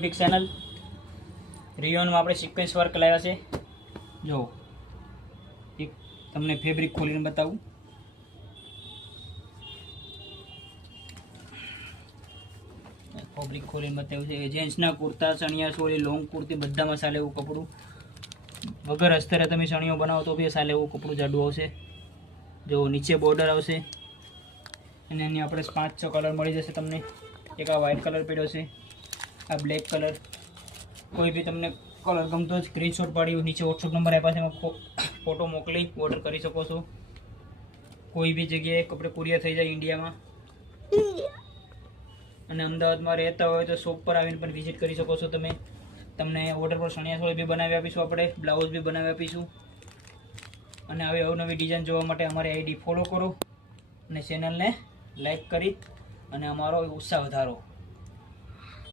YouTube channel રિયોનમાં આપણે sequence work લાવ્યા છે। જો એક તમને ફેબ્રિક ખોલીને બતાવું। ફેબ્રિક ખોલીને બતાવ્યું છે। જેન્ટ્સના કુર્તા, ચણિયા ચોળી, લોંગ કુર્તી બધામાં ચાલે એવું કપડું। વગર અસ્તરે તમે ચણિયો બનાવો તો બી ચાલે એવું કપડું જાડું આવશે। જો નીચે બોર્ડર આવશે અને એની આપણે 5-6 કલર મળી જશે તમને। એક આ વ્હાઇટ કલર પડ્યો છે, આ બ્લેક કલર, કોઈ બી તમને કલર ગમતો હોય સ્ક્રીનશોટ પાડી નીચે વોટ્સઅપ નંબર આપ્યા છે, એમાં ફોટો મોકલી ઓર્ડર કરી શકો છો। કોઈ બી જગ્યાએ કપડે કુરિયર થઈ જાય ઇન્ડિયામાં। અને અમદાવાદમાં રહેતા હોય તો શોપ પર આવીને પણ વિઝિટ કરી શકો છો તમે। તમને ઓર્ડર પર ચણિયા ચોળી બી બનાવી આપીશું, આપણે બ્લાઉઝ બી બનાવી આપીશું। અને આવી અવનવી ડિઝાઇન જોવા માટે અમારી આઈડી ફોલો કરો અને ચેનલને લાઈક કરી અને અમારો ઉત્સાહ વધારો।